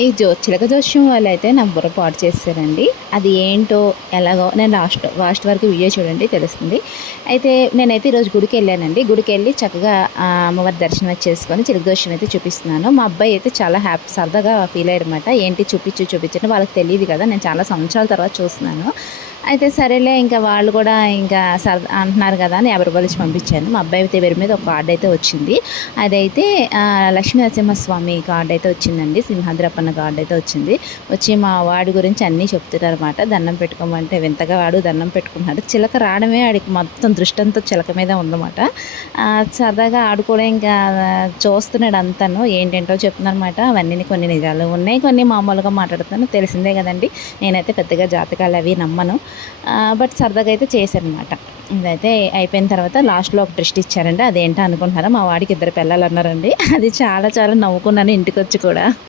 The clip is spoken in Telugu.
ఈ జో చిలక జోష్యం వాళ్ళు అయితే నా బుర్ర పాటు చేస్తారండి. అది ఏంటో ఎలాగో నేను లాస్ట్ లాస్ట్ వరకు వీడియో చూడండి తెలుస్తుంది. అయితే నేనైతే ఈరోజు గుడికి వెళ్ళానండి. గుడికి వెళ్ళి చక్కగా అమ్మవారి దర్శనం చేసుకొని చిలక జోష్యం అయితే చూపిస్తున్నాను. మా అబ్బాయి అయితే చాలా హ్యాపీ సరదాగా ఫీల్ అయ్యారన్నమాట. ఏంటి చూపించు చూపించండి వాళ్ళకి తెలియదు కదా. నేను చాలా సంవత్సరాల తర్వాత చూస్తున్నాను. అయితే సరేలే ఇంకా వాళ్ళు కూడా ఇంకా సరదా అంటున్నారు కదా అని యాభై రూపాయలు ఇచ్చి పంపించాను. మా అబ్బాయి అయితే పేరు మీద ఒక కార్డు అయితే వచ్చింది. అదైతే లక్ష్మీ నరసింహస్వామి కార్డు అయితే వచ్చిందండి. సింహాద్రప్పన్న కార్డు అయితే వచ్చింది. వచ్చి మా వాడి గురించి అన్నీ చెప్తున్నారన్నమాట. దండం పెట్టుకోమంటే వింతగా వాడు దండం పెట్టుకున్నాడు చిలక రావడమే వాడికి మొత్తం దృష్టంతో చిలక మీద ఉందన్నమాట. సరదాగా ఆడు కూడా ఇంకా చూస్తున్నాడు అంతాను. ఏంటేంటో చెప్తున్నారన్నమాట. అవన్నీ కొన్ని నిజాలు ఉన్నాయి. కొన్ని మామూలుగా మాట్లాడుతాను తెలిసిందే కదండి. నేనైతే పెద్దగా జాతకాలు అవి నమ్మను. బట్ సరదాగా అయితే చేశారనమాట ఇదైతే అయిపోయిన తర్వాత లాస్ట్లో ఒక ట్రిస్ట్ ఇచ్చారండి. అదేంటో అనుకుంటున్నారా? మా వాడికి ఇద్దరు పిల్లలు అన్నారండి. అది చాలా చాలా నవ్వుకున్నాను ఇంటికి వచ్చి కూడా.